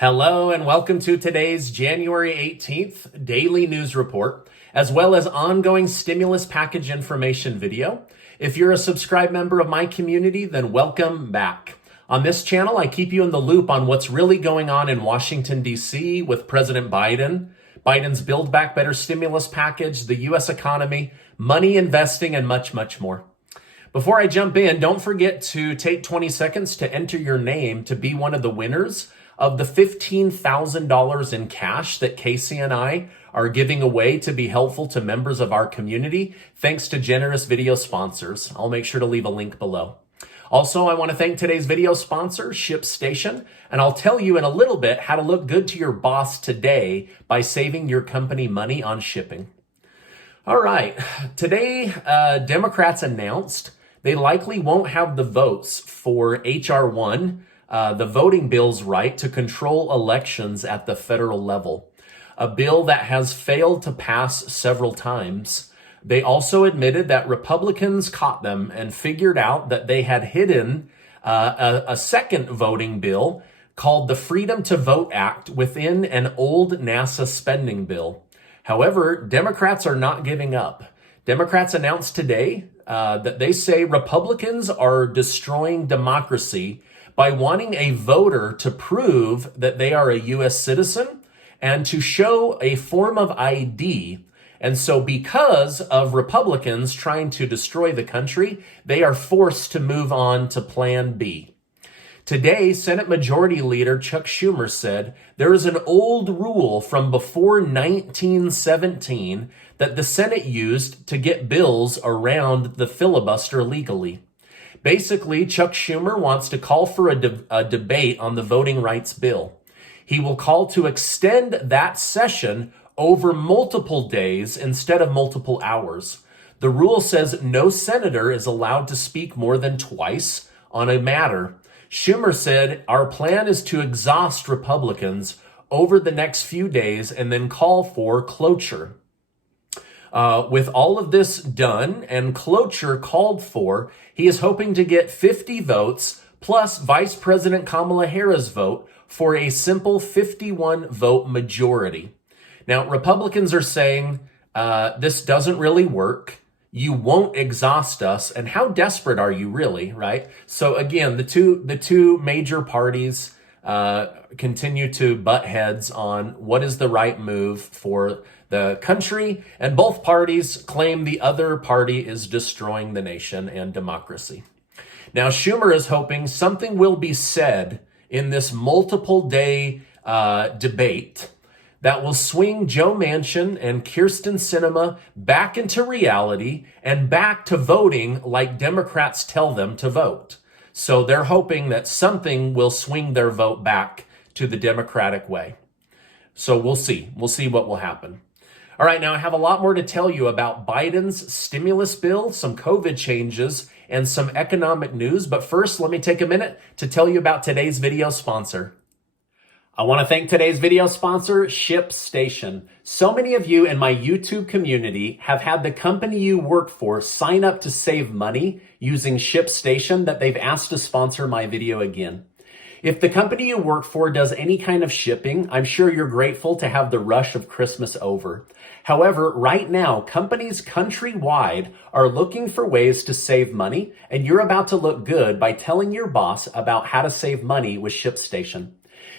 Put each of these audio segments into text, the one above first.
Hello and welcome to today's January 18th daily news report, as well as ongoing stimulus package information video. If you're a subscribed member of my community, then welcome back. On this channel, I keep you in the loop on what's really going on in Washington, D.C. with President Biden, Biden's Build Back Better stimulus package, the U.S. economy, money investing, and much, much more. Before I jump in, don't forget to take 20 seconds to enter your name to be one of the winners of the $15,000 in cash that Casey and I are giving away to be helpful to members of our community, thanks to generous video sponsors. I'll make sure to leave a link below. Also, I want to thank today's video sponsor, ShipStation, and I'll tell you in a little bit how to look good to your boss today by saving your company money on shipping. All right, today, Democrats announced they likely won't have the votes for H.R. 1, the voting bill's right to control elections at the federal level, a bill that has failed to pass several times. They also admitted that Republicans caught them and figured out that they had hidden a second voting bill called the Freedom to Vote Act within an old NASA spending bill. However, Democrats are not giving up. Democrats announced today that they say Republicans are destroying democracy by wanting a voter to prove that they are a U.S. citizen and to show a form of ID. And so because of Republicans trying to destroy the country, they are forced to move on to Plan B. Today, Senate Majority Leader Chuck Schumer said there is an old rule from before 1917 that the Senate used to get bills around the filibuster legally. Basically, Chuck Schumer wants to call for a debate on the voting rights bill. He will call to extend that session over multiple days instead of multiple hours. The rule says no senator is allowed to speak more than twice on a matter. Schumer said, "Our plan is to exhaust Republicans over the next few days and then call for cloture." With all of this done and cloture called for, he is hoping to get 50 votes plus Vice President Kamala Harris' vote for a simple 51 vote majority. Now, Republicans are saying this doesn't really work. You won't exhaust us. And how desperate are you really, right? So again, the two major parties continue to butt heads on what is the right move for the country, and both parties claim the other party is destroying the nation and democracy. Now, Schumer is hoping something will be said in this multiple day debate that will swing Joe Manchin and Kyrsten Sinema back into reality and back to voting like Democrats tell them to vote. So they're hoping that something will swing their vote back to the Democratic way. So we'll see. We'll see what will happen. All right, now I have a lot more to tell you about Biden's stimulus bill, some COVID changes, and some economic news. But first, let me take a minute to tell you about today's video sponsor. I want to thank today's video sponsor, ShipStation. So many of you in my YouTube community have had the company you work for sign up to save money using ShipStation that they've asked to sponsor my video again. If the company you work for does any kind of shipping, I'm sure you're grateful to have the rush of Christmas over. However, right now, companies countrywide are looking for ways to save money, and you're about to look good by telling your boss about how to save money with ShipStation.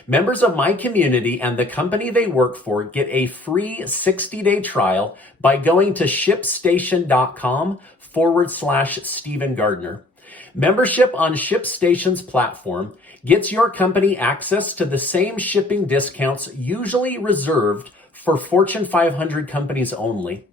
Members of my community and the company they work for get a free 60-day trial by going to shipstation.com/Stephen Gardner. Membership on ShipStation's platform gets your company access to the same shipping discounts usually reserved for Fortune 500 companies only.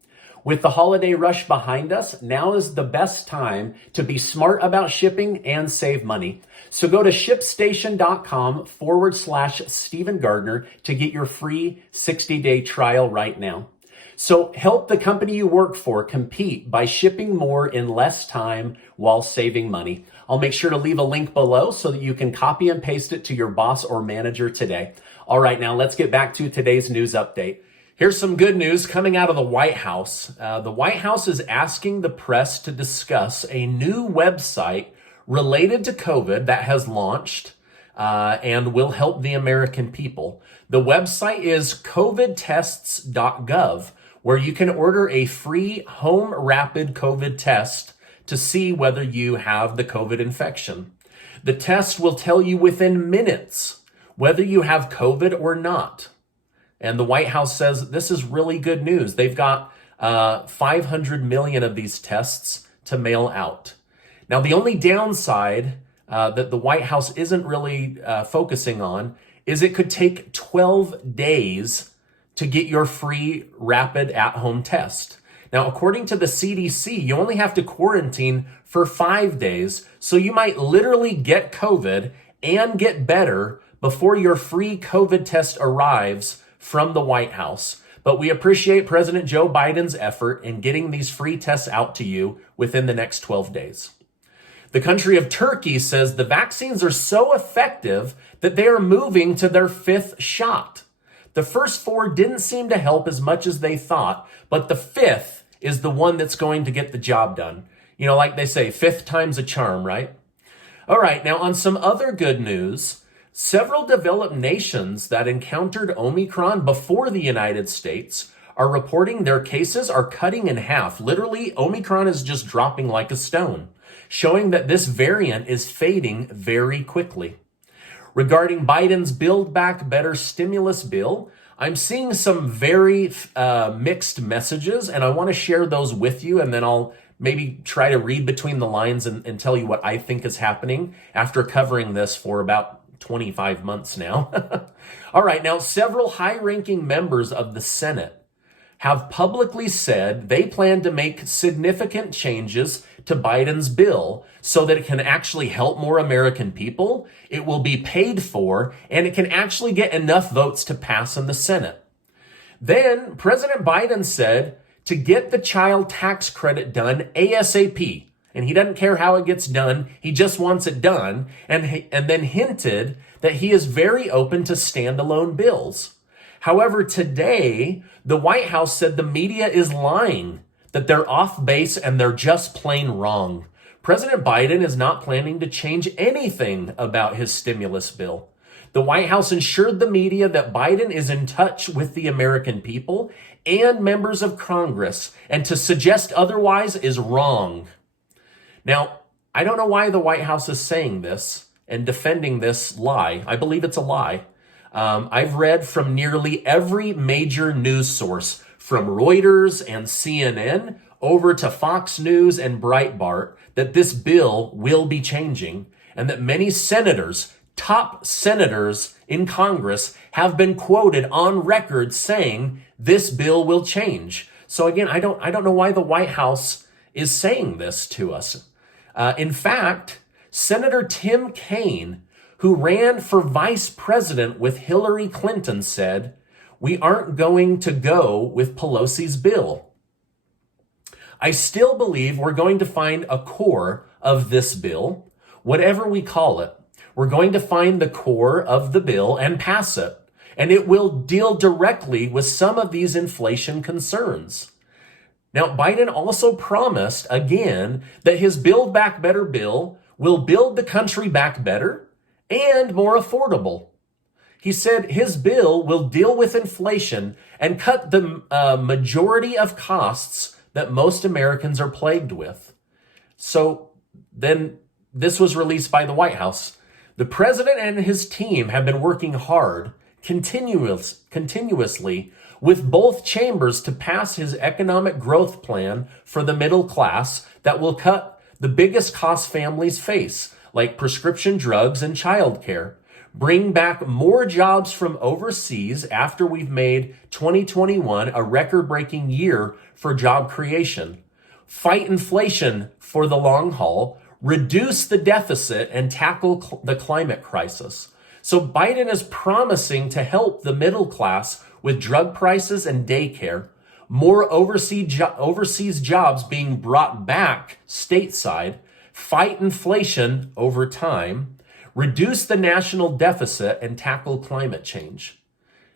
With the holiday rush behind us, now is the best time to be smart about shipping and save money. So go to shipstation.com/Stephen Gardner to get your free 60-day trial right now. So help the company you work for compete by shipping more in less time while saving money. I'll make sure to leave a link below so that you can copy and paste it to your boss or manager today. All right, now let's get back to today's news update. Here's some good news coming out of the White House. The White House is asking the press to discuss a new website related to COVID that has launched. and will help the American people. The website is covidtests.gov, where you can order a free home rapid COVID test to see whether you have the COVID infection. The test will tell you within minutes whether you have COVID or not. And the White House says this is really good news. They've got 500 million of these tests to mail out. Now, the only downside that the White House isn't really focusing on is it could take 12 days to get your free rapid at-home test. Now, according to the CDC, you only have to quarantine for 5 days, so you might literally get COVID and get better before your free COVID test arrives from the White House. But we appreciate President Joe Biden's effort in getting these free tests out to you within the next 12 days. The country of Turkey says the vaccines are so effective that they are moving to their 5th shot. The first 4 didn't seem to help as much as they thought, but the 5th is the one that's going to get the job done. You know, like they say, 5th time's a charm, right? All right, now on some other good news, several developed nations that encountered Omicron before the United States are reporting their cases are cutting in half. Literally, Omicron is just dropping like a stone, showing that this variant is fading very quickly. Regarding Biden's Build Back Better stimulus bill, I'm seeing some very mixed messages, and I want to share those with you, and then I'll maybe try to read between the lines and tell you what I think is happening after covering this for about 25 months now. All right, now several high-ranking members of the Senate have publicly said they plan to make significant changes to Biden's bill so that it can actually help more American people, it will be paid for, and it can actually get enough votes to pass in the Senate. Then President Biden said to get the child tax credit done ASAP. And he doesn't care how it gets done. He just wants it done. And then hinted that he is very open to standalone bills. However, today, the White House said the media is lying, that they're off base and they're just plain wrong. President Biden is not planning to change anything about his stimulus bill. The White House assured the media that Biden is in touch with the American people and members of Congress, and to suggest otherwise is wrong. Now, I don't know why the White House is saying this and defending this lie. I believe it's a lie. I've read from nearly every major news source, from Reuters and CNN over to Fox News and Breitbart, that this bill will be changing, and that many senators, top senators in Congress, have been quoted on record saying this bill will change. So again, I don't know why the White House is saying this to us. In fact, Senator Tim Kaine, who ran for vice president with Hillary Clinton, said, "We aren't going to go with Pelosi's bill. I still believe we're going to find a core of this bill, whatever we call it. We're going to find the core of the bill and pass it, and it will deal directly with some of these inflation concerns." Now, Biden also promised again that his Build Back Better bill will build the country back better and more affordable. He said his bill will deal with inflation and cut the majority of costs that most Americans are plagued with. So then this was released by the White House. The president and his team have been working hard, continuously, with both chambers to pass his economic growth plan for the middle class that will cut the biggest costs families face, like prescription drugs and childcare, bring back more jobs from overseas after we've made 2021 a record-breaking year for job creation, fight inflation for the long haul, reduce the deficit, and tackle the climate crisis. So Biden is promising to help the middle class with drug prices and daycare, more overseas jobs being brought back stateside, fight inflation over time, reduce the national deficit, and tackle climate change.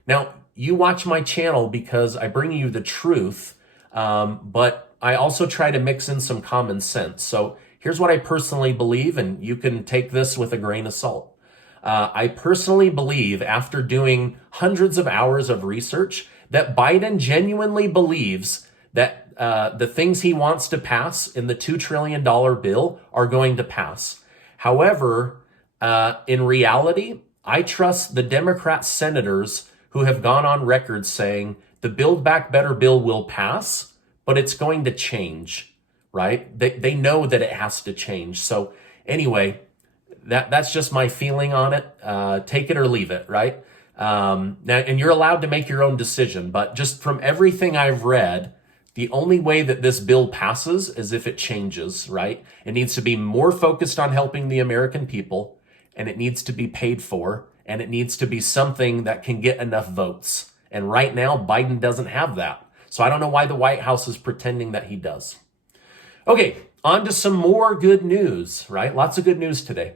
Now, you watch my channel because I bring you the truth, but I also try to mix in some common sense. So here's what I personally believe, and you can take this with a grain of salt. I personally believe, after doing hundreds of hours of research, that Biden genuinely believes that the things he wants to pass in the $2 trillion bill are going to pass. However, in reality, I trust the Democrat senators who have gone on record saying the Build Back Better bill will pass, but it's going to change, right? They know that it has to change. So anyway, that's just my feeling on it. Take it or leave it, right? Now, and you're allowed to make your own decision, but just from everything I've read, the only way that this bill passes is if it changes, right? It needs to be more focused on helping the American people, and it needs to be paid for, and it needs to be something that can get enough votes. And right now, Biden doesn't have that. So I don't know why the White House is pretending that he does. Okay, on to some more good news, right? Lots of good news today.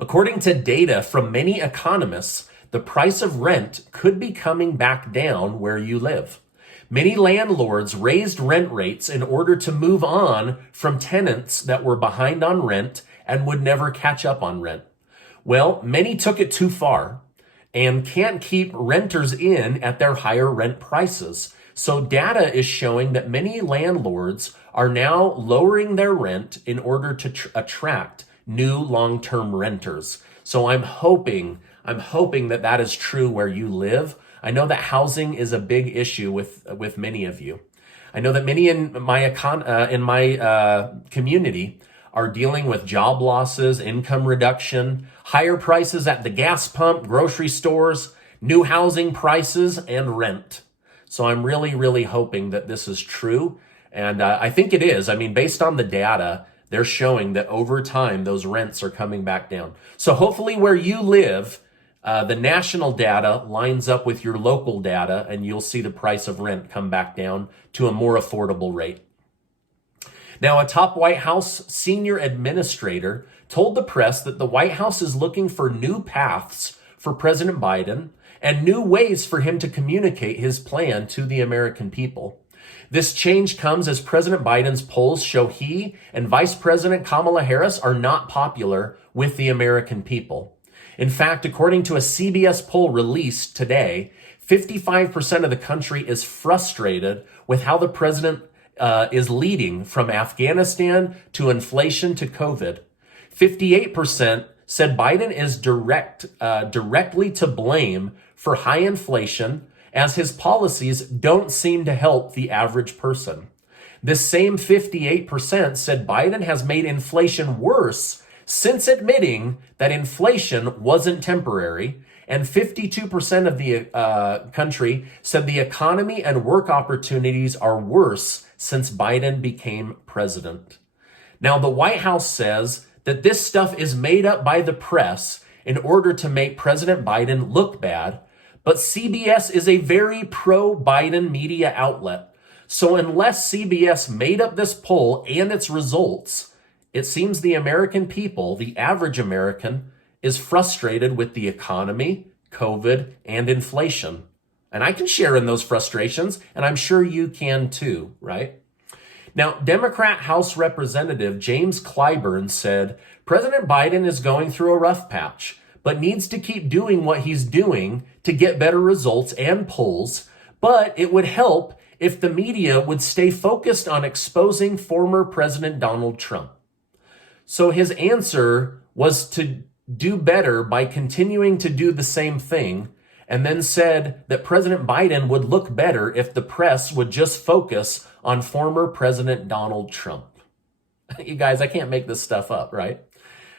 According to data from many economists, the price of rent could be coming back down where you live. Many landlords raised rent rates in order to move on from tenants that were behind on rent and would never catch up on rent. Well, many took it too far and can't keep renters in at their higher rent prices. So data is showing that many landlords are now lowering their rent in order to attract new long-term renters. So I'm hoping that that is true where you live. I know that housing is a big issue with many of you. I know that many in my community are dealing with job losses, income reduction, higher prices at the gas pump, grocery stores, new housing prices, and rent. So I'm really, really hoping that this is true. And I think it is. I mean, based on the data, they're showing that over time, those rents are coming back down. So hopefully where you live, the national data lines up with your local data, and you'll see the price of rent come back down to a more affordable rate. Now, a top White House senior administrator told the press that the White House is looking for new paths for President Biden and new ways for him to communicate his plan to the American people. This change comes as President Biden's polls show he and Vice President Kamala Harris are not popular with the American people. In fact, according to a CBS poll released today, 55% of the country is frustrated with how the president is leading, from Afghanistan to inflation to COVID. 58% said Biden is directly to blame for high inflation, as his policies don't seem to help the average person. This same 58% said Biden has made inflation worse since admitting that inflation wasn't temporary, and 52% of the country said the economy and work opportunities are worse since Biden became president. Now, the White House says that this stuff is made up by the press in order to make President Biden look bad, but CBS is a very pro-Biden media outlet. So unless CBS made up this poll and its results, it seems the American people, the average American, is frustrated with the economy, COVID, and inflation. And I can share in those frustrations, and I'm sure you can too, right? Now, Democrat House Representative James Clyburn said, President Biden is going through a rough patch, but needs to keep doing what he's doing to get better results and polls, but it would help if the media would stay focused on exposing former President Donald Trump. So his answer was to do better by continuing to do the same thing, and then said that President Biden would look better if the press would just focus on former President Donald Trump. You guys, I can't make this stuff up, right?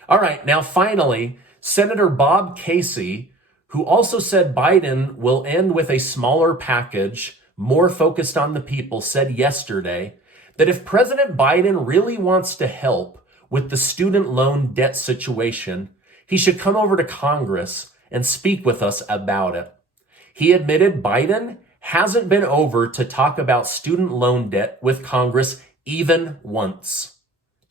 All right, now finally, Senator Bob Casey, who also said Biden will end with a smaller package, more focused on the people, said yesterday that if President Biden really wants to help with the student loan debt situation, he should come over to Congress and speak with us about it. He admitted Biden hasn't been over to talk about student loan debt with Congress even once.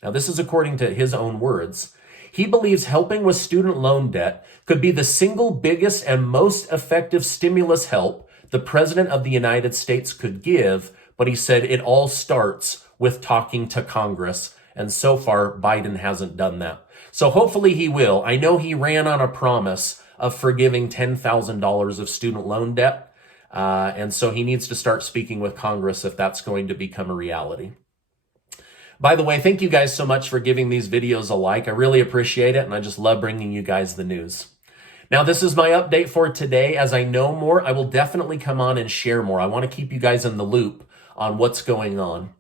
Now, this is according to his own words. He believes helping with student loan debt could be the single biggest and most effective stimulus help the President of the United States could give, but he said it all starts with talking to Congress. And so far, Biden hasn't done that. So hopefully he will. I know he ran on a promise of forgiving $10,000 of student loan debt. And so he needs to start speaking with Congress if that's going to become a reality. By the way, thank you guys so much for giving these videos a like. I really appreciate it, and I just love bringing you guys the news. Now, this is my update for today. As I know more, I will definitely come on and share more. I want to keep you guys in the loop on what's going on.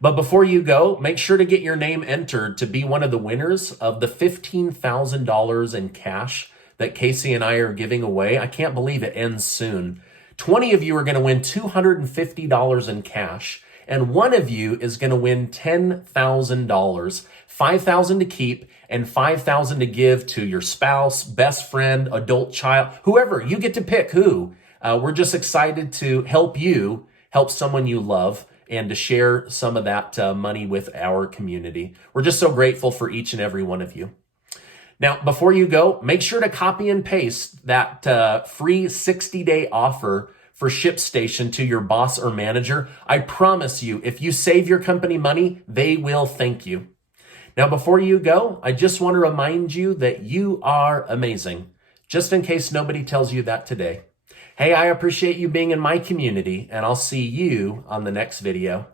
But before you go, make sure to get your name entered to be one of the winners of the $15,000 in cash that Casey and I are giving away. I can't believe it ends soon. 20 of you are going to win $250 in cash, and one of you is going to win $10,000, $5,000 to keep, and $5,000 to give to your spouse, best friend, adult child, whoever. You get to pick who. We're just excited to help you help someone you love and to share some of that money with our community. We're just so grateful for each and every one of you. Now, before you go, make sure to copy and paste that free 60-day offer for ShipStation to your boss or manager. I promise you, if you save your company money, they will thank you. Now, before you go, I just want to remind you that you are amazing, just in case nobody tells you that today. Hey, I appreciate you being in my community, and I'll see you on the next video.